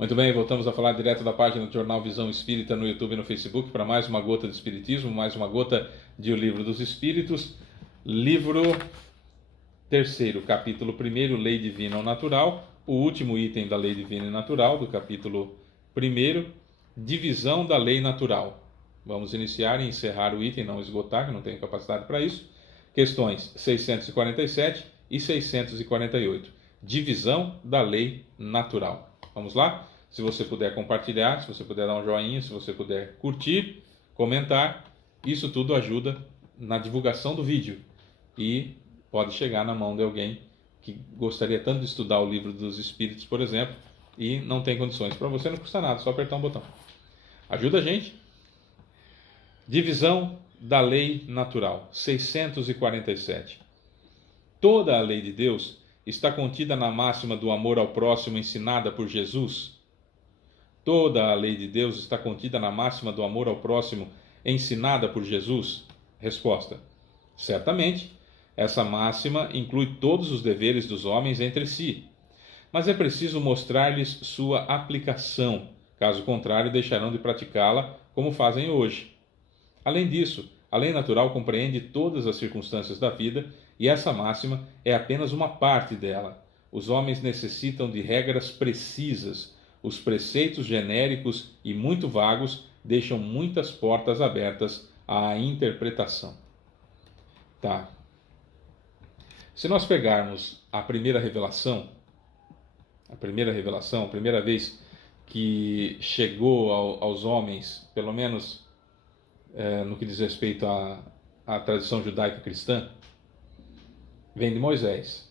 Muito bem, voltamos a falar direto da página do Jornal Visão Espírita no YouTube e no Facebook para mais uma gota de Espiritismo, mais uma gota de O Livro dos Espíritos, livro terceiro, capítulo 1, Lei Divina ou Natural, o último item da Lei Divina e Natural, do capítulo 1, divisão da Lei Natural. Vamos iniciar e encerrar o item, não esgotar, que não tenho capacidade para isso. Questões 647 e 648. Divisão da Lei Natural. Vamos lá? Se você puder compartilhar, se você puder dar um joinha, se você puder curtir, comentar, isso tudo ajuda na divulgação do vídeo e pode chegar na mão de alguém que gostaria tanto de estudar o Livro dos Espíritos, por exemplo, e não tem condições. Para você não custa nada, só apertar um botão. Ajuda a gente. Divisão da Lei Natural, 647. Toda a lei de Deus está contida na máxima do amor ao próximo ensinada por Jesus? Toda a lei de Deus está contida na máxima do amor ao próximo ensinada por Jesus? Resposta: certamente, essa máxima inclui todos os deveres dos homens entre si, mas é preciso mostrar-lhes sua aplicação, caso contrário deixarão de praticá-la como fazem hoje. Além disso, a lei natural compreende todas as circunstâncias da vida e essa máxima é apenas uma parte dela. Os homens necessitam de regras precisas. Os preceitos genéricos e muito vagos deixam muitas portas abertas à interpretação. Tá. Se nós pegarmos a primeira revelação, a primeira vez que chegou aos homens, pelo menos no que diz respeito à tradição judaica cristã, vem de Moisés,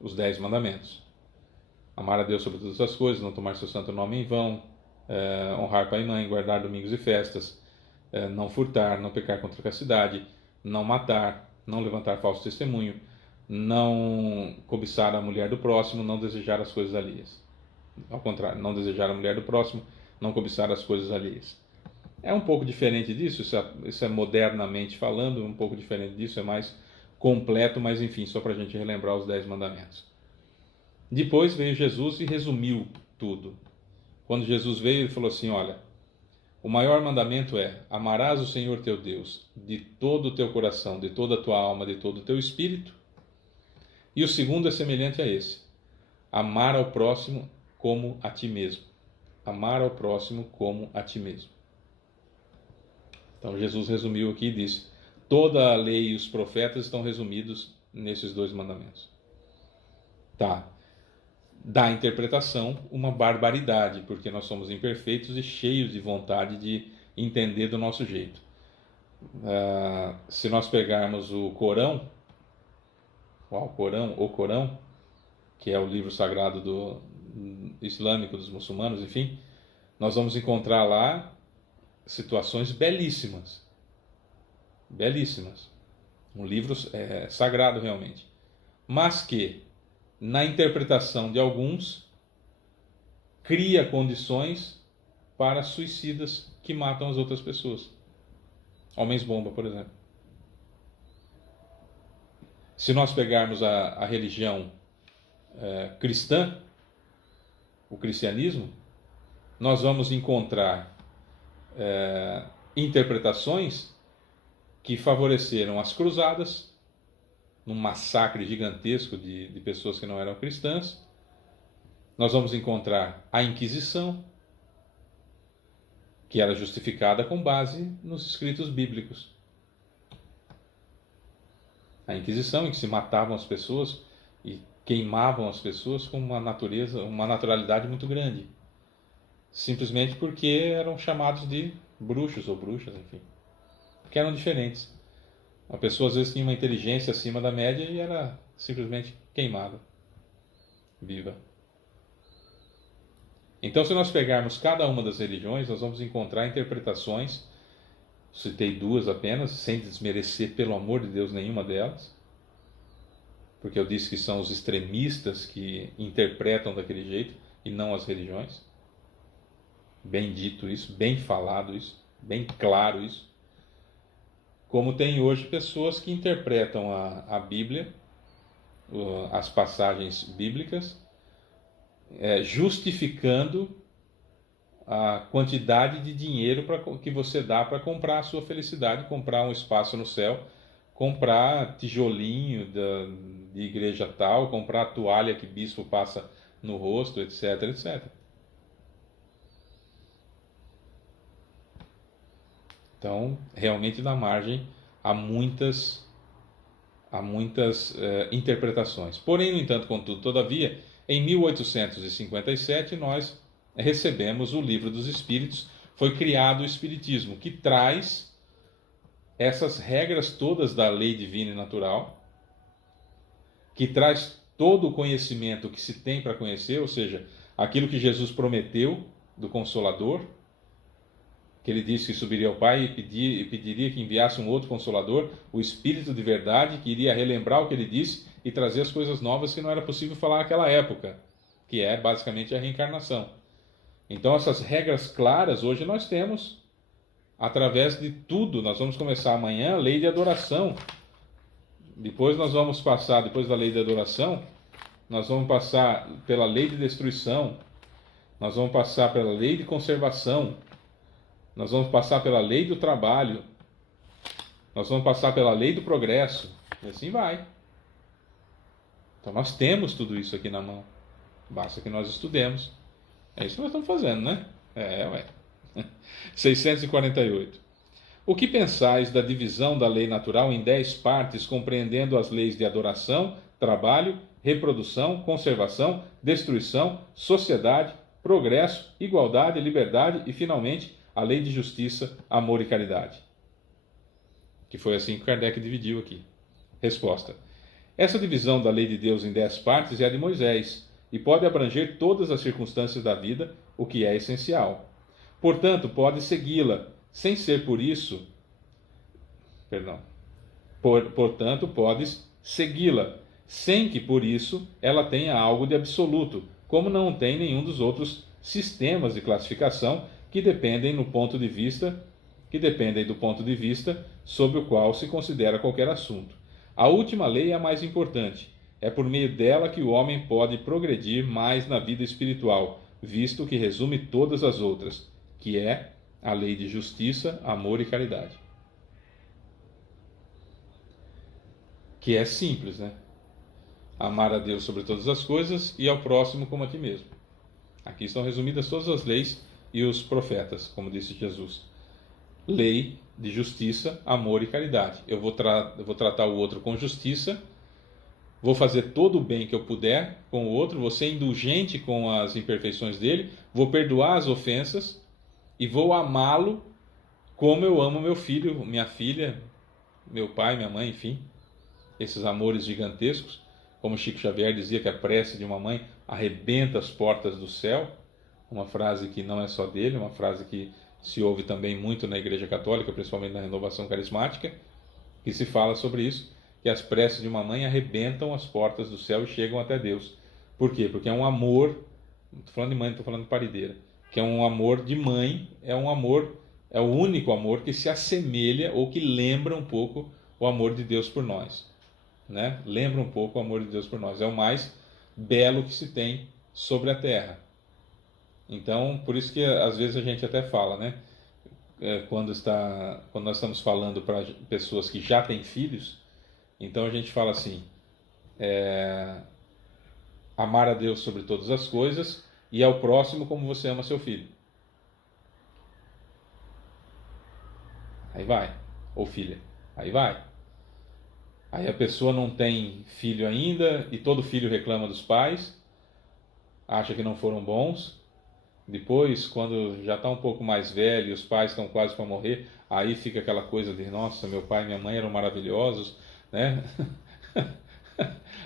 os 10 mandamentos. Amar a Deus sobre todas as coisas, não tomar seu santo nome em vão, honrar pai e mãe, guardar domingos e festas, não furtar, não pecar contra a castidade, não matar, não levantar falso testemunho, não cobiçar a mulher do próximo, não desejar as coisas alheias. Ao contrário, não desejar a mulher do próximo, não cobiçar as coisas alheias. É um pouco diferente disso, isso é modernamente falando, um pouco diferente disso, é mais completo, mas enfim, só para a gente relembrar os 10 mandamentos. Depois veio Jesus e resumiu tudo. Quando Jesus veio, ele falou assim: olha, o maior mandamento é: amarás o Senhor teu Deus de todo o teu coração, de toda a tua alma, de todo o teu espírito. E o segundo é semelhante a esse: amar ao próximo como a ti mesmo. Amar ao próximo como a ti mesmo. Então Jesus resumiu aqui e disse: toda a lei e os profetas estão resumidos nesses 2 mandamentos. Tá. Da interpretação, uma barbaridade, porque nós somos imperfeitos e cheios de vontade de entender do nosso jeito. Se nós pegarmos o Corão, que é o livro sagrado islâmico dos muçulmanos, enfim, nós vamos encontrar lá situações belíssimas. Belíssimas. Um livro sagrado realmente. Mas que, na interpretação de alguns, cria condições para suicidas que matam as outras pessoas. Homens-bomba, por exemplo. Se nós pegarmos a religião cristã, o cristianismo, nós vamos encontrar interpretações que favoreceram as cruzadas, num massacre gigantesco de pessoas que não eram cristãs. Nós vamos encontrar a Inquisição, que era justificada com base nos escritos bíblicos. A Inquisição, em que se matavam as pessoas e queimavam as pessoas com uma naturalidade muito grande, simplesmente porque eram chamados de bruxos ou bruxas, enfim, porque eram diferentes. Uma pessoa às vezes tinha uma inteligência acima da média e era simplesmente queimada, viva. Então, se nós pegarmos cada uma das religiões, nós vamos encontrar interpretações. Citei 2 apenas, sem desmerecer, pelo amor de Deus, nenhuma delas, porque eu disse que são os extremistas que interpretam daquele jeito e não as religiões. Bem dito isso, bem falado isso, bem claro isso. Como tem hoje pessoas que interpretam a Bíblia, as passagens bíblicas, justificando a quantidade de dinheiro que você dá para comprar a sua felicidade, comprar um espaço no céu, comprar tijolinho de igreja tal, comprar a toalha que bispo passa no rosto, etc, etc. Então, realmente dá margem a muitas interpretações. Porém, no entanto, contudo, todavia, em 1857 nós recebemos o Livro dos Espíritos, foi criado o Espiritismo, que traz essas regras todas da lei divina e natural, que traz todo o conhecimento que se tem para conhecer, ou seja, aquilo que Jesus prometeu do Consolador, que ele disse que subiria ao Pai e pediria que enviasse um outro Consolador, o Espírito de verdade, que iria relembrar o que ele disse e trazer as coisas novas que não era possível falar naquela época, que é basicamente a reencarnação. Então essas regras claras hoje nós temos através de tudo. Nós vamos começar amanhã a lei de adoração. Depois nós vamos passar, depois da lei de adoração, nós vamos passar pela lei de destruição, nós vamos passar pela lei de conservação, nós vamos passar pela lei do trabalho, nós vamos passar pela lei do progresso, e assim vai. Então nós temos tudo isso aqui na mão, basta que nós estudemos. É isso que nós estamos fazendo, né? Ué. 648. O que pensais da divisão da lei natural em 10 partes, compreendendo as leis de adoração, trabalho, reprodução, conservação, destruição, sociedade, progresso, igualdade, liberdade e, finalmente, a lei de justiça, amor e caridade? Que foi assim que Kardec dividiu aqui. Resposta. Essa divisão da lei de Deus em 10 partes é a de Moisés e pode abranger todas as circunstâncias da vida, o que é essencial. Portanto, pode segui-la, sem ser por isso... Portanto, podes segui-la, sem que por isso ela tenha algo de absoluto, como não tem nenhum dos outros sistemas de classificação que dependem do ponto de vista sobre o qual se considera qualquer assunto. A última lei é a mais importante. É por meio dela que o homem pode progredir mais na vida espiritual, visto que resume todas as outras, que é a lei de justiça, amor e caridade. Que é simples, né? Amar a Deus sobre todas as coisas e ao próximo como a ti mesmo. Aqui estão resumidas todas as leis e os profetas, como disse Jesus. Lei de justiça, amor e caridade. Eu vou tratar o outro com justiça, vou fazer todo o bem que eu puder com o outro, vou ser indulgente com as imperfeições dele, vou perdoar as ofensas e vou amá-lo como eu amo meu filho, minha filha, meu pai, minha mãe, enfim. Esses amores gigantescos, como Chico Xavier dizia que a prece de uma mãe arrebenta as portas do céu, uma frase que não é só dele, uma frase que se ouve também muito na Igreja Católica, principalmente na Renovação Carismática, que se fala sobre isso, que as preces de uma mãe arrebentam as portas do céu e chegam até Deus. Por quê? Porque é um amor, não estou falando de mãe, não estou falando de parideira, que é um amor de mãe, é um amor, é o único amor que se assemelha ou que lembra um pouco o amor de Deus por nós. Né? Lembra um pouco o amor de Deus por nós. É o mais belo que se tem sobre a terra. Então, por isso que às vezes a gente até fala, né? Quando nós estamos falando para pessoas que já têm filhos, então a gente fala assim: amar a Deus sobre todas as coisas e ao próximo como você ama seu filho. Aí vai. Ou filha. Aí vai. Aí a pessoa não tem filho ainda e todo filho reclama dos pais, acha que não foram bons. Depois, quando já está um pouco mais velho e os pais estão quase para morrer, aí fica aquela coisa de: nossa, meu pai e minha mãe eram maravilhosos, né?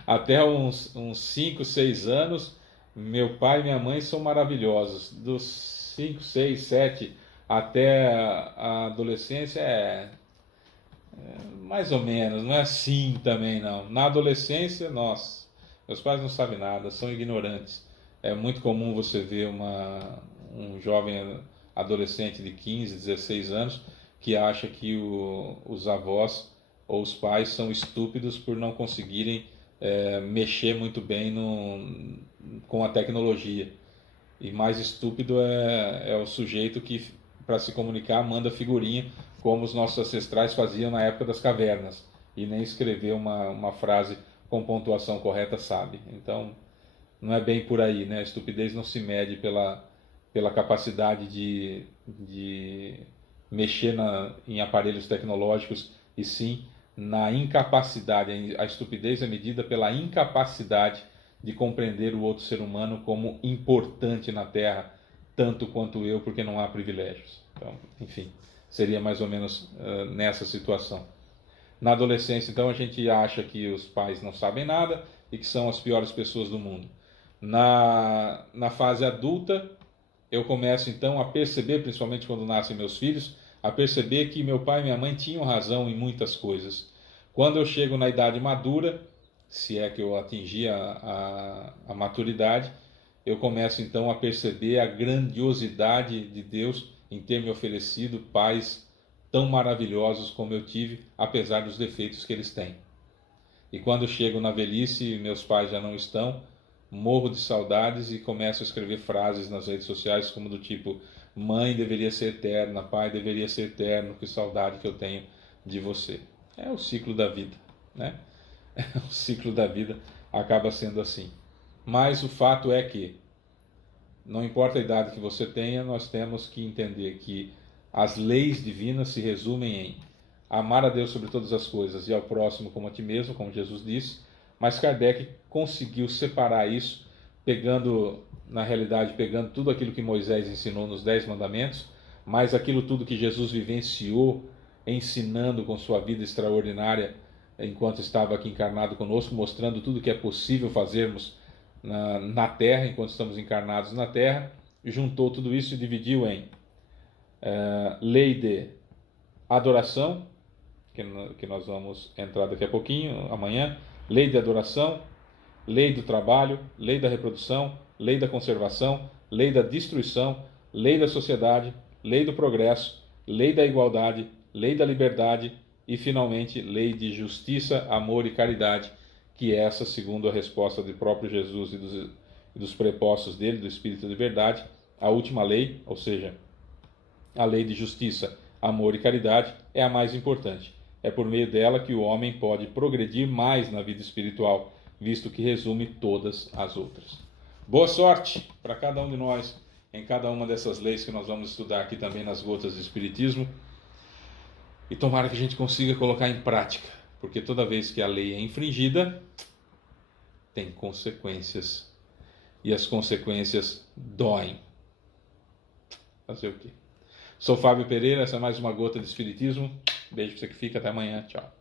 Até uns 5, 6 anos, meu pai e minha mãe são maravilhosos. Dos 5, 6, 7 até a adolescência mais ou menos, não é assim também não. Na adolescência, nossa, meus pais não sabem nada, são ignorantes. É muito comum você ver um jovem adolescente de 15, 16 anos que acha que os avós ou os pais são estúpidos por não conseguirem mexer muito bem com a tecnologia. E mais estúpido é o sujeito que, para se comunicar, manda figurinha, como os nossos ancestrais faziam na época das cavernas, e nem escrever uma frase com pontuação correta sabe. Então, não é bem por aí, né? A estupidez não se mede pela capacidade de mexer em aparelhos tecnológicos, e sim na incapacidade. A estupidez é medida pela incapacidade de compreender o outro ser humano como importante na Terra, tanto quanto eu, porque não há privilégios. Então, enfim, seria mais ou menos nessa situação. Na adolescência, então, a gente acha que os pais não sabem nada e que são as piores pessoas do mundo. Na fase adulta, eu começo então a perceber, principalmente quando nascem meus filhos, a perceber que meu pai e minha mãe tinham razão em muitas coisas. Quando eu chego na idade madura, se é que eu atingi a maturidade, eu começo então a perceber a grandiosidade de Deus em ter me oferecido pais tão maravilhosos como eu tive, apesar dos defeitos que eles têm. E quando chego na velhice, meus pais já não estão, morro de saudades e começo a escrever frases nas redes sociais como do tipo: mãe deveria ser eterna, pai deveria ser eterno, que saudade que eu tenho de você. É o ciclo da vida, né? O ciclo da vida acaba sendo assim. Mas o fato é que, não importa a idade que você tenha, nós temos que entender que as leis divinas se resumem em amar a Deus sobre todas as coisas e ao próximo como a ti mesmo, como Jesus disse. Mas Kardec conseguiu separar isso, na realidade, pegando tudo aquilo que Moisés ensinou nos 10 mandamentos, mais aquilo tudo que Jesus vivenciou, ensinando com sua vida extraordinária enquanto estava aqui encarnado conosco, mostrando tudo que é possível fazermos na Terra, enquanto estamos encarnados na Terra, juntou tudo isso e dividiu em lei de adoração, que nós vamos entrar daqui a pouquinho, amanhã, lei de adoração, lei do trabalho, lei da reprodução, lei da conservação, lei da destruição, lei da sociedade, lei do progresso, lei da igualdade, lei da liberdade e, finalmente, lei de justiça, amor e caridade, que é essa, segundo a resposta do próprio Jesus e dos prepostos dele, do Espírito de Verdade, a última lei, ou seja, a lei de justiça, amor e caridade, é a mais importante. É por meio dela que o homem pode progredir mais na vida espiritual, visto que resume todas as outras. Boa sorte para cada um de nós em cada uma dessas leis que nós vamos estudar aqui também nas Gotas do Espiritismo. E tomara que a gente consiga colocar em prática, porque toda vez que a lei é infringida, tem consequências. E as consequências doem. Fazer o quê? Sou Fábio Pereira, essa é mais uma Gota de Espiritismo. Beijo para você que fica, até amanhã, tchau.